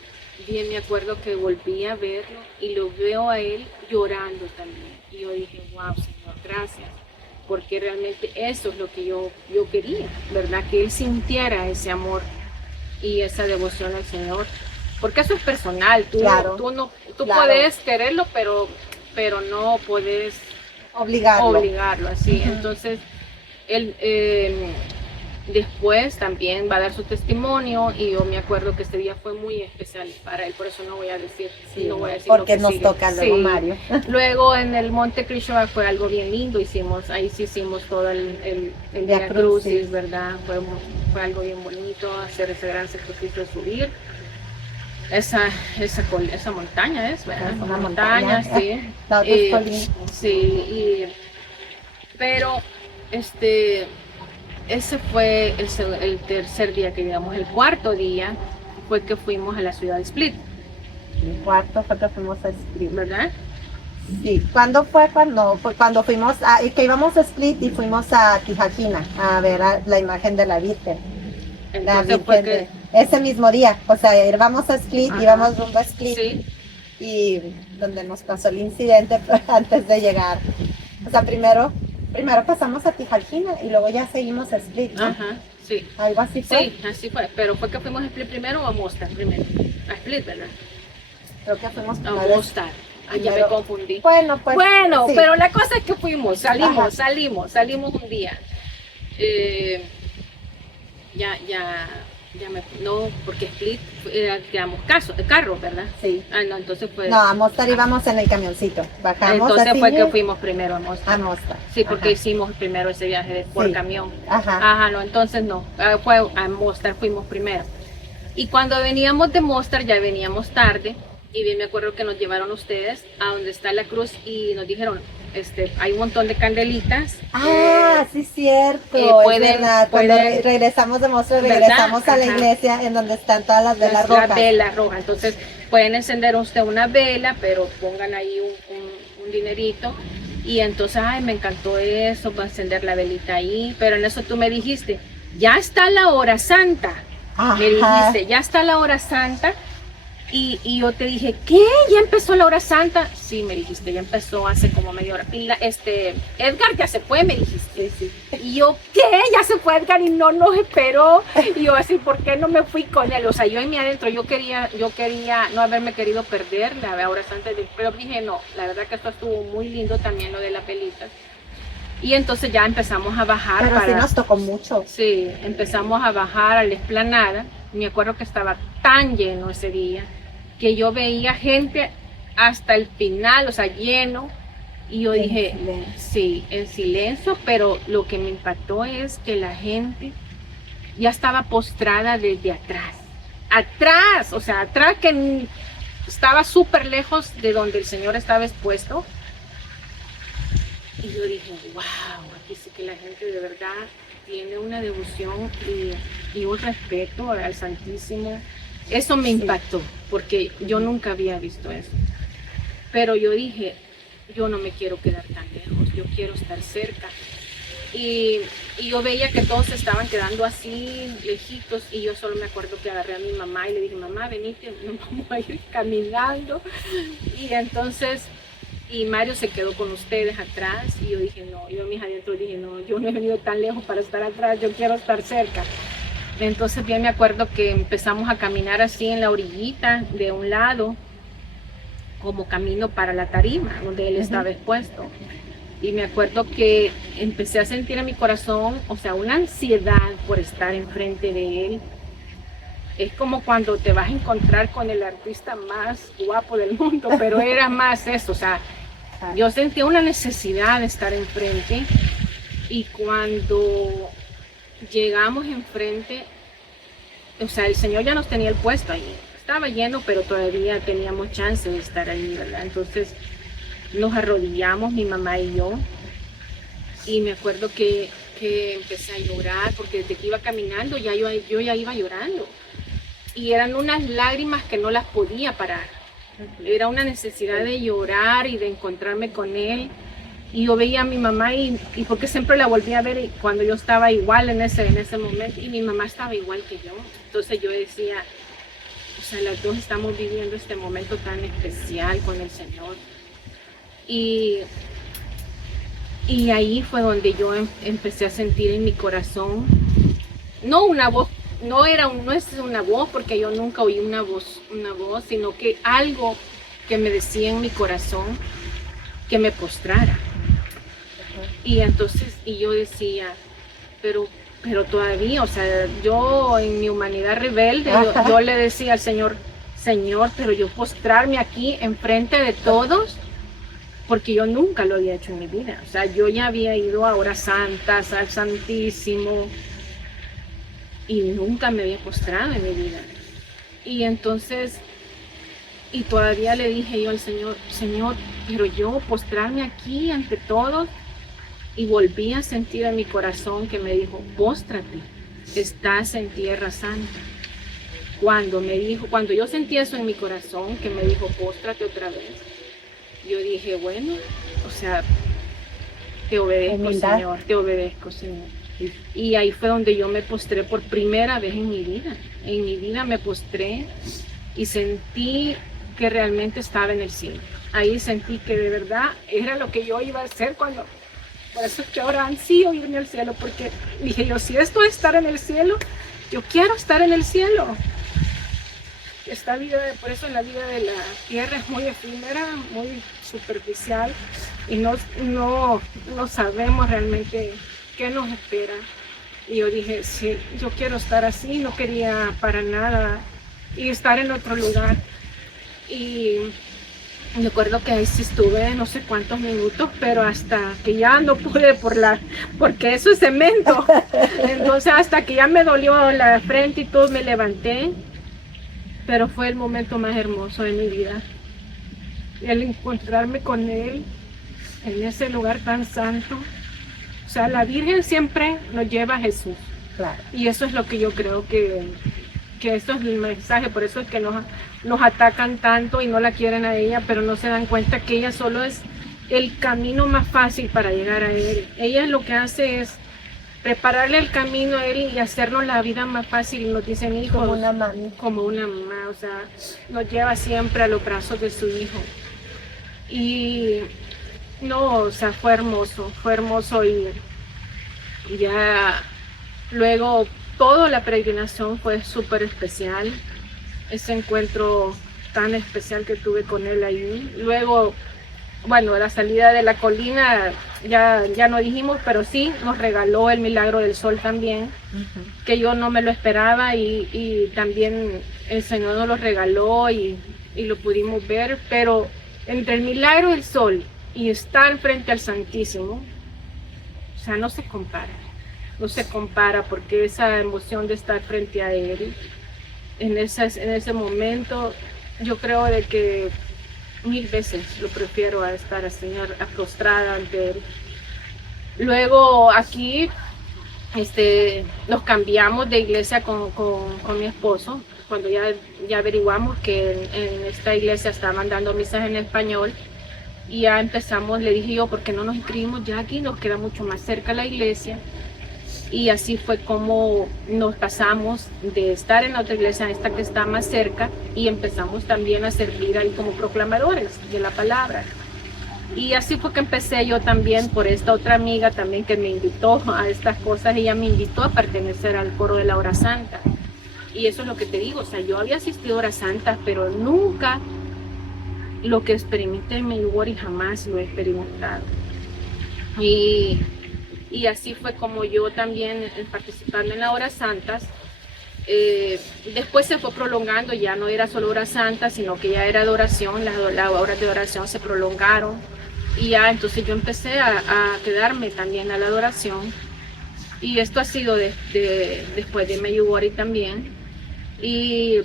bien me acuerdo que volví a verlo y lo veo a él llorando también. Y yo dije, wow, Señor, gracias, porque realmente eso es lo que yo quería, ¿verdad? Que él sintiera ese amor y esa devoción al Señor. Porque eso es personal, Claro, tú claro. puedes quererlo, pero no puedes obligarlo así. Entonces, él después también va a dar su testimonio y yo me acuerdo que ese día fue muy especial para él, por eso no voy a decir, porque nos sigue. toca luego, Mario. Luego en el Monte Cruikshank fue algo bien lindo, ahí sí hicimos todo el Via Crucis, ¿verdad? Fue algo bien bonito hacer ese gran sacrificio de subir. Esa montaña es, ¿verdad? Es una montaña, sí. La otra es colina. Sí, pero ese fue el tercer día que llegamos. El cuarto día fue que fuimos a la ciudad de Split. El cuarto fue que fuimos a Split, ¿verdad? Sí, ¿cuándo fue? Cuando fuimos, que íbamos a Split y fuimos a Tijajina a ver la imagen de la Virgen. Entonces fue que... ese mismo día, o sea, íbamos a Split, Ajá. íbamos rumbo a Split, sí. Y donde nos pasó el incidente antes de llegar. O sea, primero pasamos a Tijajina y luego ya seguimos a Split, ¿no? Ajá, sí. Algo así fue. Sí, así fue, pero fue que fuimos a Split primero o a Mostar primero. A Split, ¿verdad? Creo que fuimos A Mostar. Ya me confundí. Bueno, pues. Bueno, sí. pero la cosa es que Ajá. salimos un día. Ya No, porque Split era, digamos, carro, ¿verdad? Sí. No, entonces fue... No, a Mostar íbamos en el camioncito. Bajamos Entonces así fue que fuimos primero a a Mostar. Mostar. Sí, porque Ajá. hicimos primero ese viaje por Sí. camión. Ajá. Ajá, no, entonces no, fue a Mostar, fuimos primero. Y cuando veníamos de Mostar, ya veníamos tarde, y bien me acuerdo que nos llevaron ustedes a donde está la cruz y nos dijeron, hay un montón de candelitas. Ah, sí, cierto. Es verdad. Cuando regresamos de Mostar, regresamos a la iglesia en donde están todas las velas rojas. Las velas rojas. Entonces pueden encender usted una vela, pero pongan ahí un dinerito. Y entonces, ay, me encantó eso, va a encender la velita ahí. Pero en eso tú me dijiste, ya está la hora santa. Ajá. Me dijiste, ya está la hora santa. Y yo te dije, ¿qué? ¿Ya empezó la hora santa? Sí, me dijiste, ya empezó hace como media hora. Y Edgar ya se fue, me dijiste. Sí. Y yo, ¿qué? Ya se fue Edgar y no nos esperó. Y yo así, ¿por qué no me fui con él? O sea, yo en mi adentro, yo quería no haberme querido perder la hora santa. Pero dije, no, la verdad que esto estuvo muy lindo también, lo de las velitas. Y entonces ya empezamos a bajar. Pero sí nos tocó mucho. Sí, empezamos a bajar a la explanada. Me acuerdo que estaba tan lleno ese día que yo veía gente hasta el final, o sea, lleno. Y yo dije, sí, en silencio, pero lo que me impactó es que la gente ya estaba postrada desde atrás. Atrás, o sea, atrás, que estaba súper lejos de donde el Señor estaba expuesto. Y yo dije, wow, aquí sí que la gente de verdad tiene una devoción y un respeto al Santísimo. Eso me impactó, porque yo nunca había visto eso. Pero yo dije, yo no me quiero quedar tan lejos, yo quiero estar cerca. Y yo veía que todos se estaban quedando así, lejitos, y yo solo me acuerdo que agarré a mi mamá y le dije, mamá, venite, nos vamos a ir caminando. Y entonces... Y Mario se quedó con ustedes atrás y yo dije, no, yo en mis adentros dije, no, yo no he venido tan lejos para estar atrás, yo quiero estar cerca. Entonces bien me acuerdo que empezamos a caminar así en la orillita de un lado, como camino para la tarima, donde él estaba expuesto. Y me acuerdo que empecé a sentir en mi corazón, o sea, una ansiedad por estar enfrente de él. Es como cuando te vas a encontrar con el artista más guapo del mundo, pero era más eso, o sea, yo sentía una necesidad de estar enfrente, y cuando llegamos enfrente, o sea, el Señor ya nos tenía el puesto ahí, estaba lleno, pero todavía teníamos chance de estar ahí, ¿verdad? Entonces nos arrodillamos, mi mamá y yo, y me acuerdo que empecé a llorar, porque desde que iba caminando yo ya iba llorando. Y eran unas lágrimas que no las podía parar. Era una necesidad de llorar y de encontrarme con él. Y yo veía a mi mamá y porque siempre la volví a ver cuando yo estaba igual en ese momento, y mi mamá estaba igual que yo. Entonces yo decía, o sea, las dos estamos viviendo este momento tan especial con el Señor. Y ahí fue donde yo empecé a sentir en mi corazón, no una voz, no es una voz, porque yo nunca oí una voz, sino que algo que me decía en mi corazón que me postrara. Y entonces, yo decía, pero todavía, o sea, yo en mi humanidad rebelde, yo le decía al Señor, pero yo postrarme aquí enfrente de todos, porque yo nunca lo había hecho en mi vida. O sea, yo ya había ido a horas santas, al Santísimo, y nunca me había postrado en mi vida. Y entonces, y todavía le dije yo al Señor, pero yo postrarme aquí ante todos, y volví a sentir en mi corazón que me dijo, póstrate, estás en tierra santa. Cuando yo sentí eso en mi corazón, que me dijo, póstrate otra vez, yo dije, bueno, o sea, te obedezco, Señor, te obedezco, Señor. Y ahí fue donde yo me postré por primera vez en mi vida. En mi vida me postré y sentí que realmente estaba en el cielo. Ahí sentí que de verdad era lo que yo iba a hacer por eso es que ahora ansío irme al cielo, porque dije yo, si esto es estar en el cielo, yo quiero estar en el cielo. Esta vida, por eso la vida de la tierra es muy efímera, muy superficial, y no sabemos realmente qué nos espera Y yo dije, sí, yo quiero estar así, no quería para nada y estar en otro lugar. Y me acuerdo que ahí sí estuve no sé cuántos minutos, pero hasta que ya no pude porque eso es cemento. Entonces hasta que ya me dolió la frente y todo, me levanté. Pero fue el momento más hermoso de mi vida. El encontrarme con él en ese lugar tan santo. O sea, la Virgen siempre nos lleva a Jesús. Claro. Y eso es lo que yo creo que eso es el mensaje. Por eso es que nos atacan tanto y no la quieren a ella, pero no se dan cuenta que ella solo es el camino más fácil para llegar a Él. Ella lo que hace es prepararle el camino a Él y hacernos la vida más fácil. Y nos dicen hijos. Como una mami. Como una mamá, o sea, nos lleva siempre a los brazos de su hijo. Y no, o sea, fue hermoso y ya luego toda la peregrinación fue súper especial, ese encuentro tan especial que tuve con él ahí. Luego, bueno, la salida de la colina, ya no dijimos, pero sí, nos regaló el milagro del sol también, que yo no me lo esperaba y también el Señor nos lo regaló y lo pudimos ver, pero entre el milagro del sol y estar frente al Santísimo, o sea, no se compara porque esa emoción de estar frente a Él, en ese momento, yo creo de que 1000 veces lo prefiero a estar así, prostrada ante Él. Luego aquí nos cambiamos de iglesia con mi esposo, cuando ya averiguamos que en esta iglesia estaban dando misas en español. Y ya empezamos, le dije yo, ¿por qué no nos inscribimos ya aquí? Nos queda mucho más cerca la iglesia. Y así fue como nos pasamos de estar en la otra iglesia a esta que está más cerca y empezamos también a servir ahí como proclamadores de la palabra. Y así fue que empecé yo también por esta otra amiga también que me invitó a estas cosas. Ella me invitó a pertenecer al coro de la hora santa. Y eso es lo que te digo, o sea, yo había asistido a horas santas, pero nunca lo que experimenté en Medjugorje jamás lo he experimentado. Y así fue como yo también participando en las horas santas. Después se fue prolongando, ya no era solo horas santas, sino que ya era adoración, las horas de oración se prolongaron. Y ya entonces yo empecé a quedarme también a la adoración. Y esto ha sido después de Medjugorje también. Y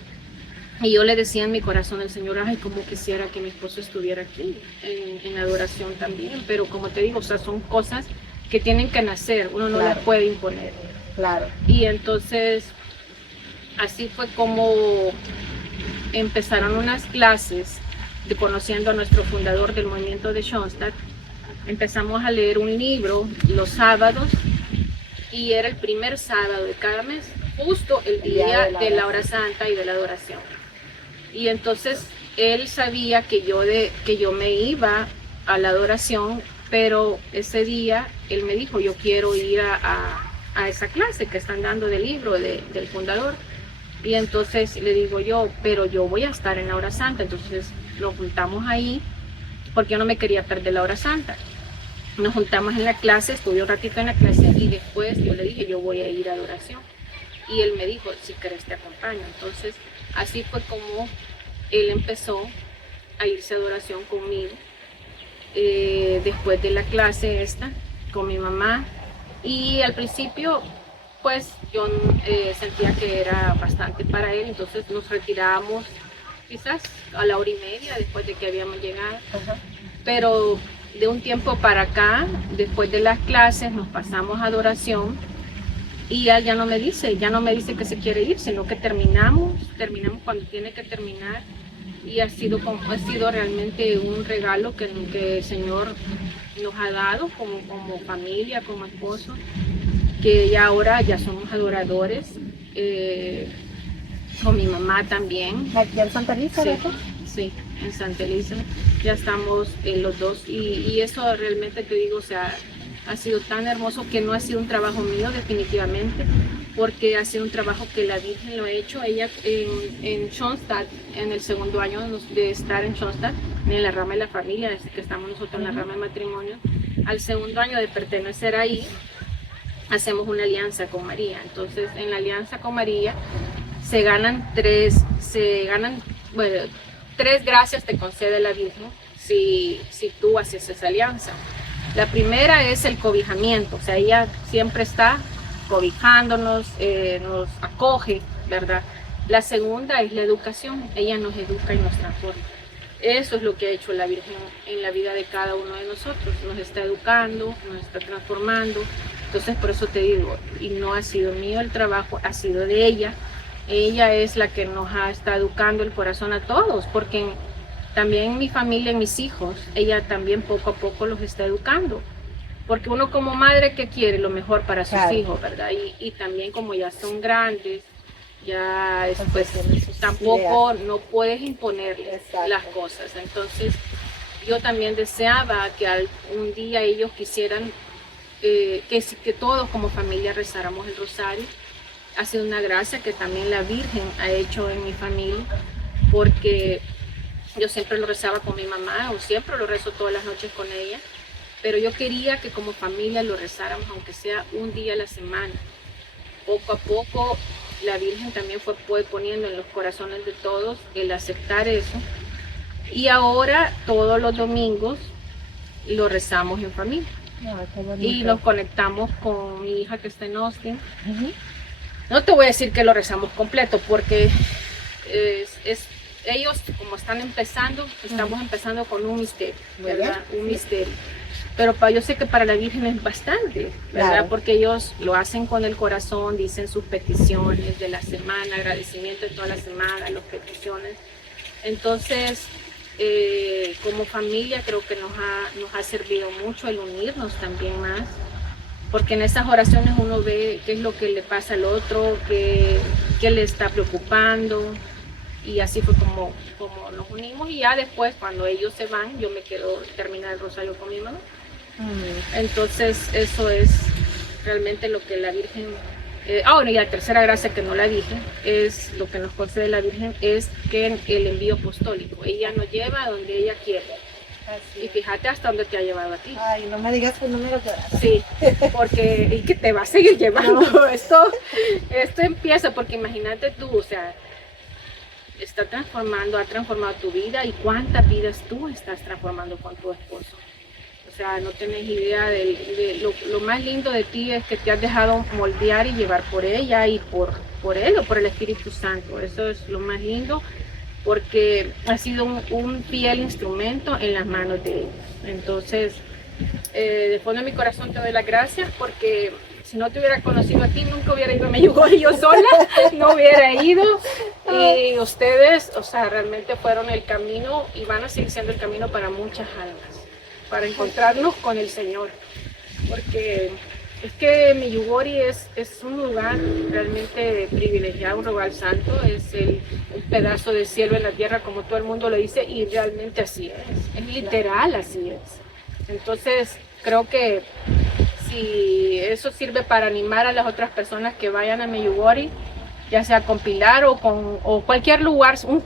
yo le decía en mi corazón al Señor, ay, como quisiera que mi esposo estuviera aquí en adoración también, pero como te digo, o sea, son cosas que tienen que nacer, uno no las puede imponer. Claro. Y entonces, así fue como empezaron unas clases de conociendo a nuestro fundador del movimiento de Schoenstatt. Empezamos a leer un libro los sábados y era el primer sábado de cada mes, justo el día de la hora santa y de la adoración. Y entonces él sabía que yo me iba a la adoración, pero ese día él me dijo, yo quiero ir a esa clase que están dando del libro del fundador. Y entonces le digo yo, pero yo voy a estar en la hora santa. Entonces nos juntamos ahí, porque yo no me quería perder la hora santa. Nos juntamos en la clase, estuve un ratito en la clase y después yo le dije, yo voy a ir a adoración. Y él me dijo, si querés te acompaño. Entonces así fue como él empezó a irse a adoración conmigo. Después de la clase esta, con mi mamá. Y al principio, pues yo sentía que era bastante para él. Entonces nos retirábamos quizás a la hora y media después de que habíamos llegado. Pero de un tiempo para acá, después de las clases, nos pasamos a adoración. Y él ya no me dice que se quiere ir, sino que terminamos cuando tiene que terminar. Y ha sido realmente un regalo que el Señor nos ha dado como familia, como esposo, que ya ahora ya somos adoradores, con mi mamá también. ¿Aquí en Santa Elisa? Sí, sí, en Santa Elisa, ya estamos los dos y eso realmente te digo, o sea, ha sido tan hermoso que no ha sido un trabajo mío definitivamente, porque ha sido un trabajo que la Virgen lo ha hecho. Ella en Schoenstatt, en el segundo año de estar en Schoenstatt, en la rama de la familia, desde que estamos nosotros en la rama de matrimonio, al segundo año de pertenecer ahí, hacemos una alianza con María. Entonces, en la alianza con María se ganan bueno, 3 gracias te concede la Virgen si tú haces esa alianza. La primera es el cobijamiento, o sea, ella siempre está cobijándonos, nos acoge, ¿verdad? La segunda es la educación, ella nos educa y nos transforma. Eso es lo que ha hecho la Virgen en la vida de cada uno de nosotros, nos está educando, nos está transformando. Entonces, por eso te digo, y no ha sido mío el trabajo, ha sido de ella. Ella es la que nos está educando el corazón a todos, porque también mi familia, mis hijos, ella también poco a poco los está educando. Porque uno como madre, ¿qué quiere? Lo mejor para sus hijos, ¿verdad? Y también como ya son grandes, ya pues, tampoco no puedes imponerles las cosas. Entonces, yo también deseaba que un día ellos quisieran que todos como familia rezáramos el rosario. Ha sido una gracia que también la Virgen ha hecho en mi familia, porque yo siempre lo rezaba con mi mamá, o siempre lo rezo todas las noches con ella, pero yo quería que como familia lo rezáramos, aunque sea un día a la semana. Poco a poco la Virgen también fue poniendo en los corazones de todos el aceptar eso, y ahora todos los domingos lo rezamos en familia. Y nos conectamos con mi hija que está en Austin. No te voy a decir que lo rezamos completo, porque ellos como están empezando, estamos empezando con un misterio, ¿verdad? Un misterio. Pero yo sé que para la Virgen es bastante, ¿verdad? Claro. Porque ellos lo hacen con el corazón, dicen sus peticiones de la semana, agradecimiento de toda la semana, las peticiones. Entonces, como familia creo que nos ha servido mucho el unirnos también más, porque en esas oraciones uno ve qué es lo que le pasa al otro, qué le está preocupando, y así fue como nos unimos. Y ya después, cuando ellos se van, yo me quedo terminar el rosario con mi mamá. Entonces eso es realmente lo que la Virgen, y la tercera gracia que no la dije, es lo que nos concede la Virgen, es que el envío apostólico, ella nos lleva a donde ella quiere. Así. Y fíjate hasta dónde te ha llevado a ti. Ay, no me digas que no me lo quedas. Sí, porque y que te va a seguir llevando. No. Esto empieza porque imagínate tú, o sea, ha transformado tu vida, y cuántas vidas tú estás transformando con tu esposo. O sea, no tienes idea de lo más lindo de ti es que te has dejado moldear y llevar por ella y por él o por el Espíritu Santo. Eso es lo más lindo, porque ha sido un fiel instrumento en las manos de ellos. Entonces, de fondo de mi corazón te doy las gracias, porque si no te hubiera conocido a ti, nunca hubiera ido a Medjugorje yo sola, no hubiera ido. Y ustedes, o sea, realmente fueron el camino y van a seguir siendo el camino para muchas almas, para encontrarnos con el Señor. Porque es que Medjugorje es un lugar realmente privilegiado, un lugar santo, es un pedazo de cielo en la tierra, como todo el mundo lo dice, y realmente así es literal, así es. Entonces, creo que si eso sirve para animar a las otras personas que vayan a Medjugorje, ya sea con Pilar o cualquier lugar, un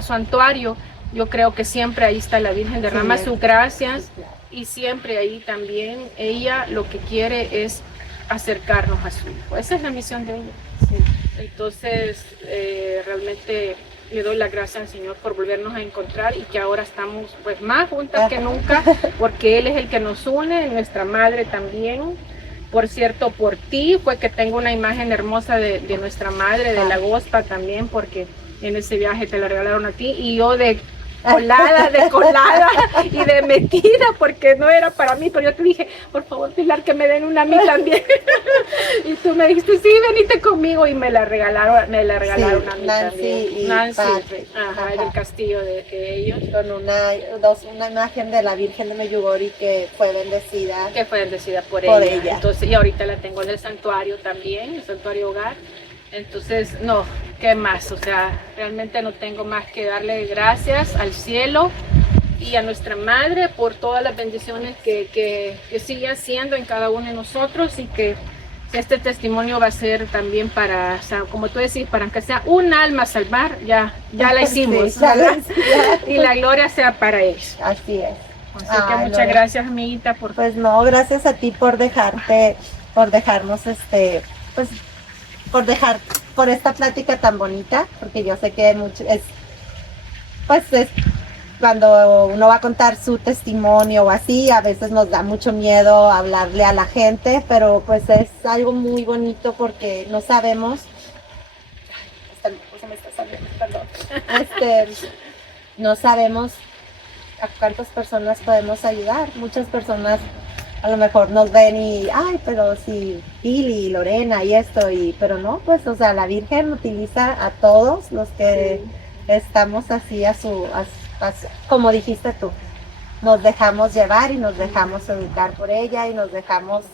santuario, yo creo que siempre ahí está la Virgen, derrama sus gracias, y siempre ahí también ella lo que quiere es acercarnos a su hijo. Esa es la misión de ella. Sí. Entonces, realmente le doy las gracias al Señor por volvernos a encontrar, y que ahora estamos pues más juntas que nunca, porque Él es el que nos une, nuestra madre también. Por cierto, por ti fue que tengo una imagen hermosa de nuestra madre, de la Gospa también, porque en ese viaje te la regalaron a ti, y yo de colada y de metida, porque no era para mí, pero yo te dije, por favor, Pilar, que me den una a mí también. Y tú me dijiste, sí, venite conmigo, y me la regalaron a mí también. Nancy, del castillo de ellos. Con una imagen de la Virgen de Medjugorje que fue bendecida. Por ella. Entonces, y ahorita la tengo en el santuario también, el santuario hogar. Entonces, no, ¿qué más? O sea, realmente no tengo más que darle gracias al cielo y a nuestra madre por todas las bendiciones que sigue haciendo en cada uno de nosotros, y que este testimonio va a ser también para, o sea, como tú decís, para que sea un alma a salvar, ya la hicimos, sí, y la gloria sea para ellos. Así es. Así que muchas gracias, amiguita, Pues no, gracias a ti por dejarte por dejarnos, pues, por esta plática tan bonita, porque yo sé que hay mucho, pues es cuando uno va a contar su testimonio o así, a veces nos da mucho miedo hablarle a la gente, pero pues es algo muy bonito porque no sabemos, esta cosa me está saliendo, perdón, no sabemos a cuántas personas podemos ayudar. Muchas personas a lo mejor nos ven y, ay, pero si Pili, Lorena y esto, pero no, pues, o sea, la Virgen utiliza a todos los que estamos así como dijiste tú, nos dejamos llevar y nos dejamos educar por ella y nos dejamos,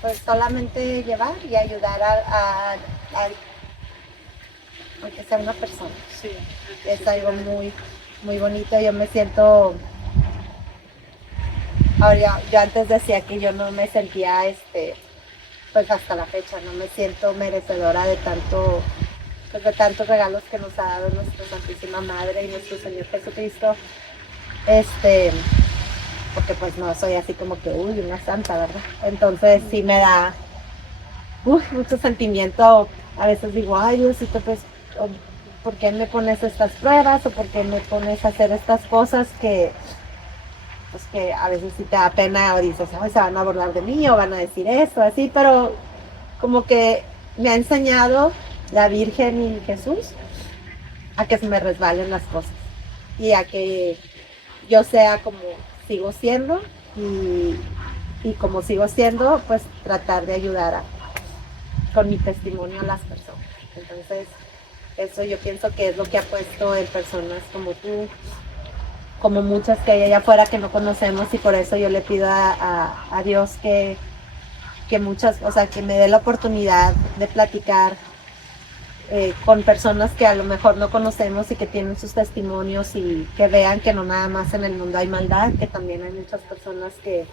pues, solamente llevar y ayudar a que sea una persona. Sí, Es algo muy, muy bonito. Yo me siento, ahora yo antes decía que yo no me sentía, pues hasta la fecha, no me siento merecedora de tanto, pues de tantos regalos que nos ha dado nuestra Santísima Madre y nuestro Señor Jesucristo, porque pues no soy así como que, uy, una santa, ¿verdad? Entonces sí me da mucho sentimiento. A veces digo, ay, Diosito, pues, ¿por qué me pones estas pruebas? ¿O por qué me pones a hacer estas cosas que, pues, que a veces sí te da pena o dices, ay, se van a burlar de mí o van a decir esto, así? Pero como que me ha enseñado la Virgen y Jesús a que se me resbalen las cosas y a que yo sea como sigo siendo y como sigo siendo, pues tratar de ayudar con mi testimonio a las personas. Entonces, eso yo pienso que es lo que ha puesto en personas como tú, como muchas que hay allá afuera que no conocemos, y por eso yo le pido a Dios que muchas, o sea, que me dé la oportunidad de platicar con personas que a lo mejor no conocemos y que tienen sus testimonios y que vean que no nada más en el mundo hay maldad, que también hay muchas personas que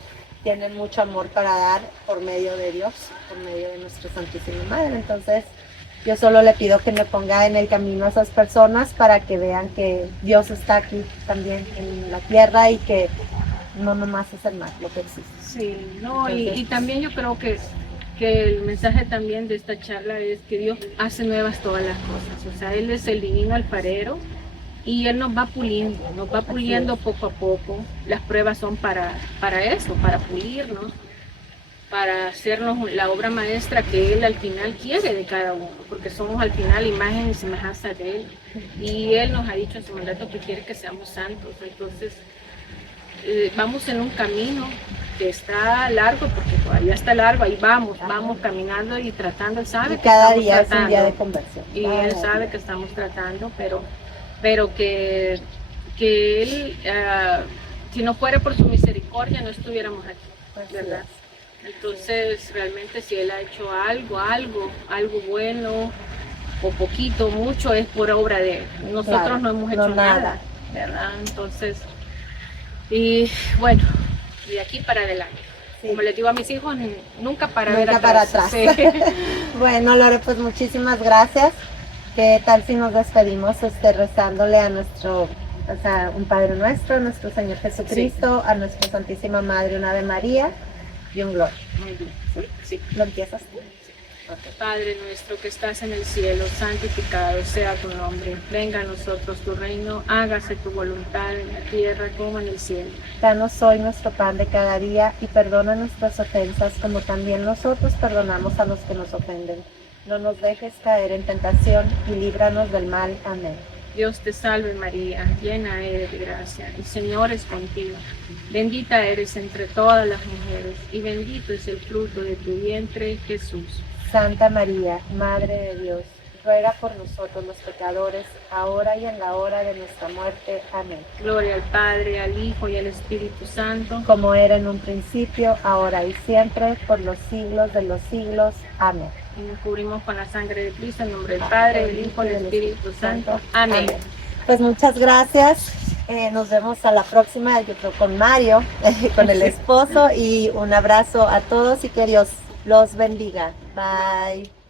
tienen mucho amor para dar por medio de Dios, por medio de nuestra Santísima Madre. Entonces, yo solo le pido que me ponga en el camino a esas personas para que vean que Dios está aquí también en la tierra y que no nomás es el mal lo que existe. Sí, no, Entonces, y también yo creo que el mensaje también de esta charla es que Dios hace nuevas todas las cosas. O sea, Él es el divino alfarero y Él nos va puliendo poco a poco. Las pruebas son para eso, para pulirnos, para hacernos la obra maestra que Él al final quiere de cada uno, porque somos al final imagen y semejanza de Él. Y Él nos ha dicho en su mandato que quiere que seamos santos. Entonces, vamos en un camino que está largo, porque todavía está largo, ahí vamos caminando y tratando. Él sabe y que cada estamos día tratando, es un día de conversión. y Él sabe que estamos tratando, pero que Él, si no fuera por su misericordia, no estuviéramos aquí, ¿verdad? Entonces, realmente si Él ha hecho algo bueno, o poquito, mucho, es por obra de Él. Nosotros Claro, no hemos hecho no nada, ¿verdad? Entonces, y bueno, de aquí para adelante. Sí. Como les digo a mis hijos, nunca para Nunca ver atrás. para atrás. Sí. Bueno, Lore, pues muchísimas gracias. ¿Qué tal si nos despedimos rezándole a nuestro, o sea, un Padre Nuestro, a nuestro Señor Jesucristo, a nuestra Santísima Madre, un Ave María y un Gloria? Muy bien. Sí. ¿Lo empiezas tú? Okay. Padre nuestro que estás en el cielo, santificado sea tu nombre. Venga a nosotros tu reino, hágase tu voluntad en la tierra como en el cielo. Danos hoy nuestro pan de cada día y perdona nuestras ofensas como también nosotros perdonamos a los que nos ofenden. No nos dejes caer en tentación y líbranos del mal. Amén. Dios te salve María, llena eres de gracia, el Señor es contigo. Bendita eres entre todas las mujeres y bendito es el fruto de tu vientre, Jesús. Santa María, Madre de Dios, ruega por nosotros los pecadores, ahora y en la hora de nuestra muerte. Amén. Gloria al Padre, al Hijo y al Espíritu Santo. Como era en un principio, ahora y siempre, por los siglos de los siglos. Amén. Y nos cubrimos con la sangre de Cristo, en nombre del Padre, del Hijo y del Espíritu Santo. Amén. Pues muchas gracias. Nos vemos a la próxima, yo creo con Mario, con el esposo, y un abrazo a todos y que Dios los bendiga. Bye.